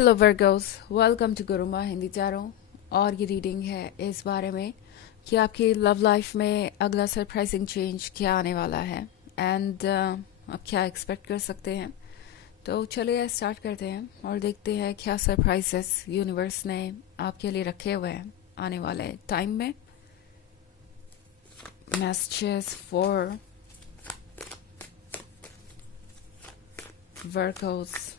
Hello वर्गोस, welcome to Guruma Hindi चारों। और ये रीडिंग है इस बारे में कि आपकी लव लाइफ में अगला सरप्राइजिंग चेंज क्या आने वाला है एंड आप क्या एक्सपेक्ट कर सकते हैं। तो चलिए स्टार्ट करते हैं और देखते हैं क्या सरप्राइजेस यूनिवर्स ने आपके लिए रखे हुए हैं आने वाले टाइम में। Messages for Virgo's.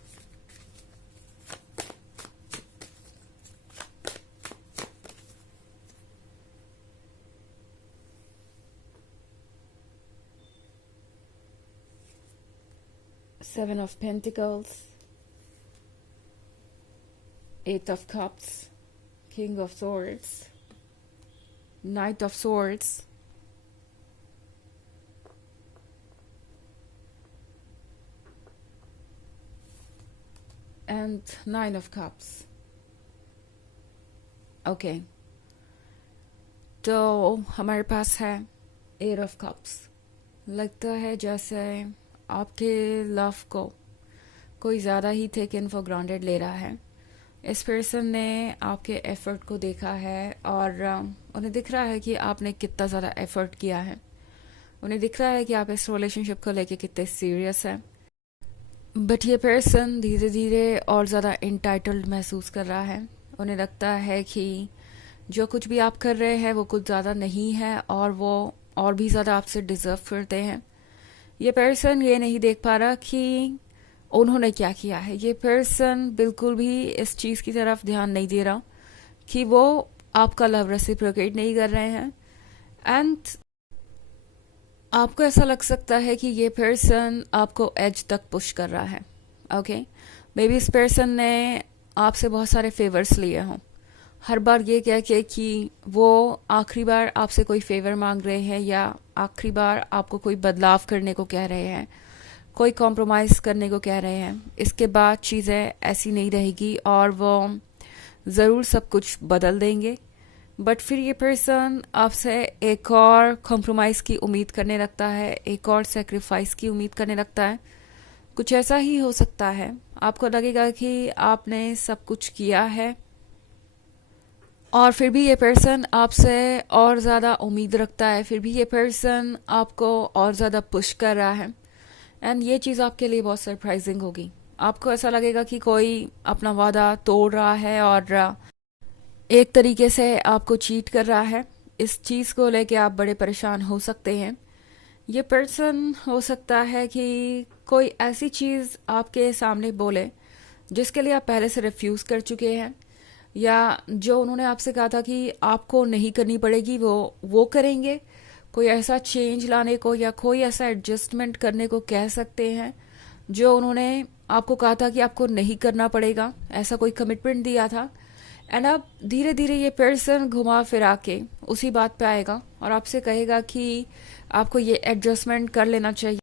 Seven of Pentacles, Eight of Cups, King of Swords, Knight of Swords, and Nine of Cups. Okay, तो हमारे पास है एट ऑफ कप्स। लगता है जैसे आपके लव को कोई ज़्यादा ही टेकन फॉर ग्रांटेड ले रहा है। इस पर्सन ने आपके एफर्ट को देखा है और उन्हें दिख रहा है कि आपने कितना ज़्यादा एफर्ट किया है। उन्हें दिख रहा है कि आप इस रिलेशनशिप को लेके कितने सीरियस हैं। बट ये पर्सन धीरे धीरे और ज़्यादा इंटाइटल्ड महसूस कर रहा है। उन्हें लगता है कि जो कुछ भी आप कर रहे हैं वो कुछ ज़्यादा नहीं है और वो और भी ज़्यादा आपसे डिज़र्व करते हैं। ये पर्सन ये नहीं देख पा रहा कि उन्होंने क्या किया है। ये पर्सन बिल्कुल भी इस चीज़ की तरफ ध्यान नहीं दे रहा कि वो आपका लव रेसिप्रोकेट नहीं कर रहे हैं। एंड आपको ऐसा लग सकता है कि ये पर्सन आपको एज तक पुश कर रहा है। ओके, मे बी इस पर्सन ने आपसे बहुत सारे फेवर्स लिए हों, हर बार ये कह के कि वो आखिरी बार आपसे कोई फेवर मांग रहे हैं या आखिरी बार आपको कोई बदलाव करने को कह रहे हैं, कोई कॉम्प्रोमाइज़ करने को कह रहे हैं। इसके बाद चीज़ें ऐसी नहीं रहेगी और वो ज़रूर सब कुछ बदल देंगे। बट फिर ये पर्सन आपसे एक और कॉम्प्रोमाइज़ की उम्मीद करने लगता है, एक और सेक्रीफाइस की उम्मीद करने लगता है। कुछ ऐसा ही हो सकता है, आपको लगेगा कि आपने सब कुछ किया है और फिर भी ये पर्सन आपसे और ज़्यादा उम्मीद रखता है, फिर भी ये पर्सन आपको और ज़्यादा पुश कर रहा है। एंड ये चीज़ आपके लिए बहुत सरप्राइजिंग होगी। आपको ऐसा लगेगा कि कोई अपना वादा तोड़ रहा है और एक तरीके से आपको चीट कर रहा है। इस चीज़ को लेके आप बड़े परेशान हो सकते हैं। ये पर्सन हो सकता है कि कोई ऐसी चीज़ आपके सामने बोले जिसके लिए आप पहले से रिफ्यूज़ कर चुके हैं, या जो उन्होंने आपसे कहा था कि आपको नहीं करनी पड़ेगी वो करेंगे। कोई ऐसा चेंज लाने को या कोई ऐसा एडजस्टमेंट करने को कह सकते हैं जो उन्होंने आपको कहा था कि आपको नहीं करना पड़ेगा, ऐसा कोई कमिटमेंट दिया था। एंड अब धीरे धीरे ये पर्सन घुमा फिरा के उसी बात पे आएगा और आपसे कहेगा कि आपको ये एडजस्टमेंट कर लेना चाहिए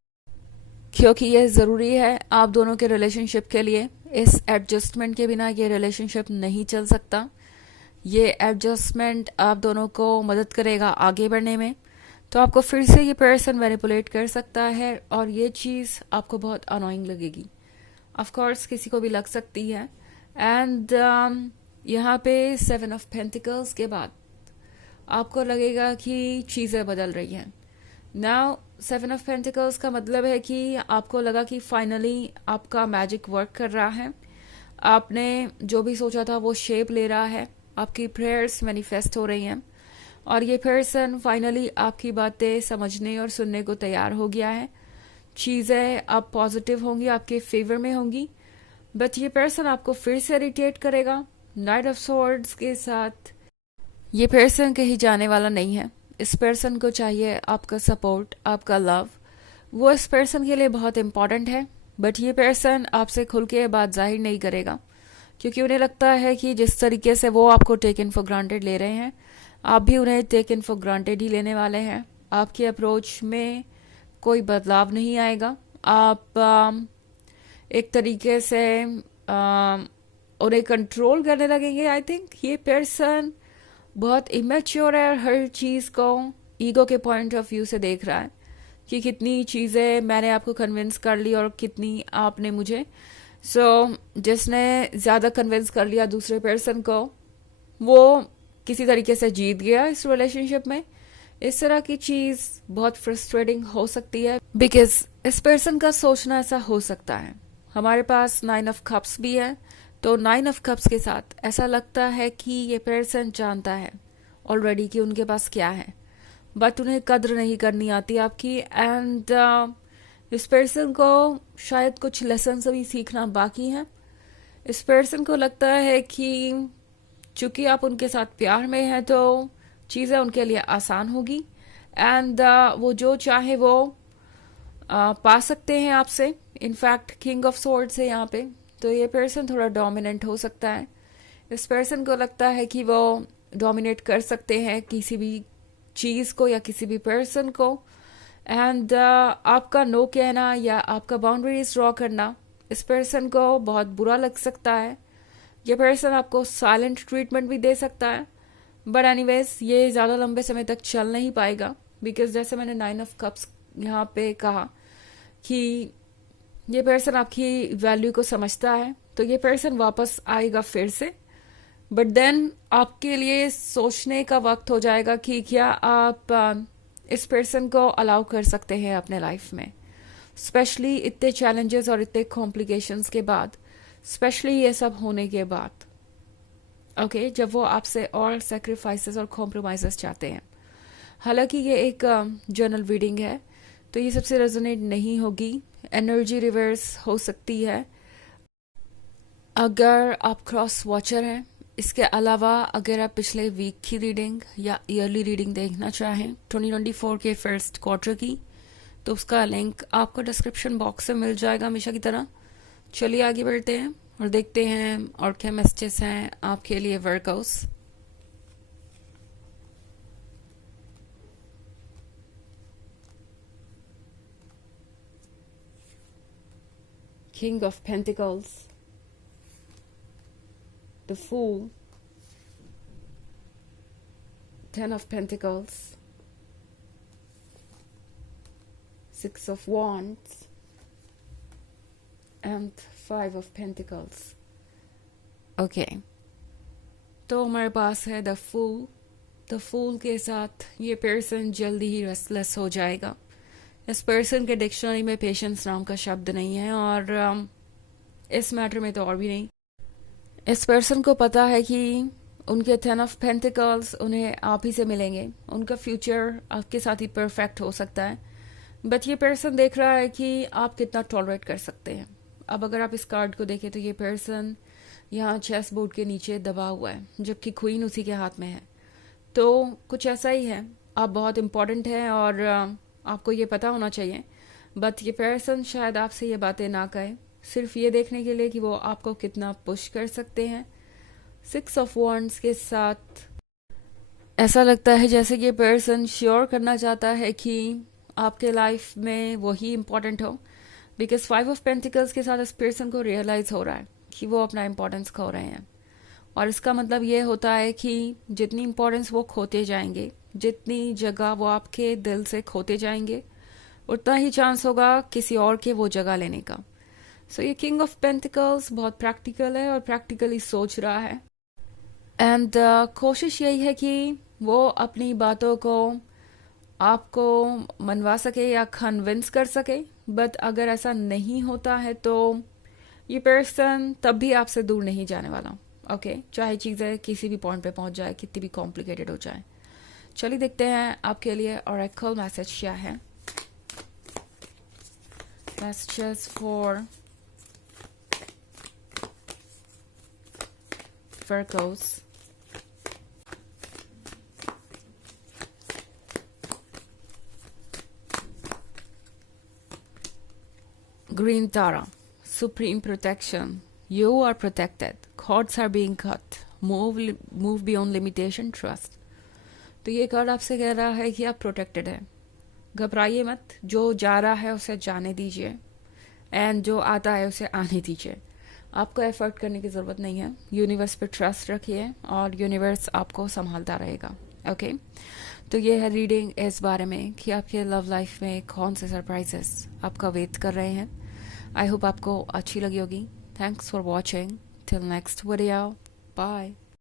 क्योंकि ये ज़रूरी है आप दोनों के रिलेशनशिप के लिए। इस एडजस्टमेंट के बिना ये रिलेशनशिप नहीं चल सकता। ये एडजस्टमेंट आप दोनों को मदद करेगा आगे बढ़ने में। तो आपको फिर से ये पर्सन मैनिपुलेट कर सकता है और ये चीज़ आपको बहुत अनोइंग लगेगी। ऑफ कोर्स किसी को भी लग सकती है। एंड यहाँ पे सेवन ऑफ पेंटिकल्स के बाद आपको लगेगा कि चीज़ें बदल रही हैं। नाउ सेवन ऑफ पेंटिकल्स का मतलब है कि आपको लगा कि फाइनली आपका मैजिक वर्क कर रहा है। आपने जो भी सोचा था वो शेप ले रहा है, आपकी प्रेयर्स मैनिफेस्ट हो रही हैं और ये पर्सन फाइनली आपकी बातें समझने और सुनने को तैयार हो गया है। चीज़ें अब पॉजिटिव होंगी, आपके फेवर में होंगी। बट ये पर्सन आपको फिर से इरिटेट करेगा नाइट ऑफ स्वॉर्ड्स के साथ। ये पर्सन कहीं जाने वाला नहीं है। इस पर्सन को चाहिए आपका सपोर्ट, आपका लव। वो इस पर्सन के लिए बहुत इम्पॉर्टेंट है। बट ये पर्सन आपसे खुल के बात जाहिर नहीं करेगा क्योंकि उन्हें लगता है कि जिस तरीके से वो आपको टेकन फॉर ग्रांटेड ले रहे हैं, आप भी उन्हें टेकन फॉर ग्रांटेड ही लेने वाले हैं। आपकी अप्रोच में कोई बदलाव नहीं आएगा। आप एक तरीके से उन्हें कंट्रोल करने लगेंगे। आई थिंक ये पर्सन बहुत इमेच्योर है और हर चीज़ को ईगो के पॉइंट ऑफ व्यू से देख रहा है कि कितनी चीज़ें मैंने आपको कन्विंस कर ली और कितनी आपने मुझे जिसने ज़्यादा कन्विंस कर लिया दूसरे पर्सन को, वो किसी तरीके से जीत गया इस रिलेशनशिप में। इस तरह की चीज़ बहुत फ्रस्ट्रेटिंग हो सकती है, बिकॉज इस पर्सन का सोचना ऐसा हो सकता है। हमारे पास 9 ऑफ कप्स भी है, तो 9 ऑफ कप्स के साथ ऐसा लगता है कि ये पर्सन जानता है ऑलरेडी कि उनके पास क्या है, बट उन्हें कद्र नहीं करनी आती आपकी। एंड इस पर्सन को शायद कुछ लेसन अभी सीखना बाकी है। इस पर्सन को लगता है कि चूंकि आप उनके साथ प्यार में हैं तो चीज़ें उनके लिए आसान होगी, एंड वो जो चाहे वो पा सकते हैं आपसे। इनफैक्ट किंग ऑफ स्वॉर्ड्स है यहाँ पे, तो ये पर्सन थोड़ा डोमिनेंट हो सकता है। इस पर्सन को लगता है कि वो डोमिनेट कर सकते हैं किसी भी चीज़ को या किसी भी पर्सन को, एंड आपका नो कहना या आपका बाउंड्रीज ड्रॉ करना इस पर्सन को बहुत बुरा लग सकता है। ये पर्सन आपको साइलेंट ट्रीटमेंट भी दे सकता है, बट एनीवेज ये ज़्यादा लंबे समय तक चल नहीं पाएगा, बिकॉज जैसे मैंने 9 ऑफ कप्स यहाँ पे कहा कि ये पर्सन आपकी वैल्यू को समझता है, तो ये पर्सन वापस आएगा फिर से, बट देन आपके लिए सोचने का वक्त हो जाएगा कि क्या आप इस पर्सन को अलाउ कर सकते हैं अपने लाइफ में, स्पेशली इतने चैलेंजेस और इतने कॉम्प्लिकेशंस के बाद, स्पेशली ये सब होने के बाद। ओके, जब वो आपसे और सेक्रीफाइसेस और कॉम्प्रोमाइजेस चाहते हैं। हालांकि ये एक जर्नल रीडिंग है, तो ये सबसे रेजोनेट नहीं होगी, एनर्जी रिवर्स हो सकती है अगर आप क्रॉस वॉचर हैं। इसके अलावा अगर आप पिछले वीक की रीडिंग या ईयरली रीडिंग देखना चाहें 2024 के फर्स्ट क्वार्टर की, तो उसका लिंक आपको डिस्क्रिप्शन बॉक्स में मिल जाएगा हमेशा की तरह। चलिए आगे बढ़ते हैं और देखते हैं और क्या मैसेजेस हैं आपके लिए workouts. King of Pentacles, the Fool, 10 of Pentacles, 6 of Wands, and 5 of Pentacles. Okay, तो हमारे पास है द फूल। द फूल के साथ ये पर्सन जल्दी ही रेस्टलेस हो जाएगा। इस पर्सन के डिक्शनरी में पेशेंस नाम का शब्द नहीं है, और इस मैटर में तो और भी नहीं। इस पर्सन को पता है कि उनके 10 ऑफ पेंटिकल्स उन्हें आप ही से मिलेंगे, उनका फ्यूचर आपके साथ ही परफेक्ट हो सकता है, बट ये पर्सन देख रहा है कि आप कितना टॉलरेट कर सकते हैं। अब अगर आप इस कार्ड को देखें तो ये पर्सन यहाँ चेस बोर्ड के नीचे दबा हुआ है, जबकि क्वीन उसी के हाथ में है। तो कुछ ऐसा ही है, आप बहुत इम्पोर्टेंट हैं और आपको ये पता होना चाहिए, बट ये पर्सन शायद आपसे ये बातें ना कहे, सिर्फ ये देखने के लिए कि वो आपको कितना पुश कर सकते हैं। 6 ऑफ वॉन्ड्स के साथ ऐसा लगता है जैसे ये पर्सन श्योर करना चाहता है कि आपके लाइफ में वही इम्पोर्टेंट हो, बिकॉज 5 ऑफ पेंटिकल्स के साथ इस पर्सन को रियलाइज हो रहा है कि वो अपना इम्पोर्टेंस खो रहे हैं, और इसका मतलब ये होता है कि जितनी इम्पोर्टेंस वो खोते जाएंगे, जितनी जगह वो आपके दिल से खोते जाएंगे, उतना ही चांस होगा किसी और के वो जगह लेने का। सो ये किंग ऑफ पेंटिकल्स बहुत प्रैक्टिकल है और प्रैक्टिकली सोच रहा है, एंड कोशिश यही है कि वो अपनी बातों को आपको मनवा सके या कन्विंस कर सके, बट अगर ऐसा नहीं होता है तो ये पर्सन तब भी आपसे दूर नहीं जाने वाला। ओके, चाहे चीज़ें किसी भी पॉइंट पे पहुंच जाए, कितनी भी कॉम्प्लिकेटेड हो जाए। चलिए देखते हैं आपके लिए ऑरेकल मैसेज क्या है। Messages for Virgos. Green Tara, supreme protection. You are protected. Cords are being cut. Move beyond limitation. Trust. तो ये कार्ड आपसे कह रहा है कि आप प्रोटेक्टेड है, घबराइए मत, जो जा रहा है उसे जाने दीजिए, एंड जो आता है उसे आने दीजिए। आपको एफर्ट करने की ज़रूरत नहीं है, यूनिवर्स पे ट्रस्ट रखिए और यूनिवर्स आपको संभालता रहेगा। ओके, तो ये है रीडिंग इस बारे में कि आपके लव लाइफ में कौन से सरप्राइजेस आपका वेट कर रहे हैं। आई होप आपको अच्छी लगी होगी। Thanks for watching. Till next video. Bye.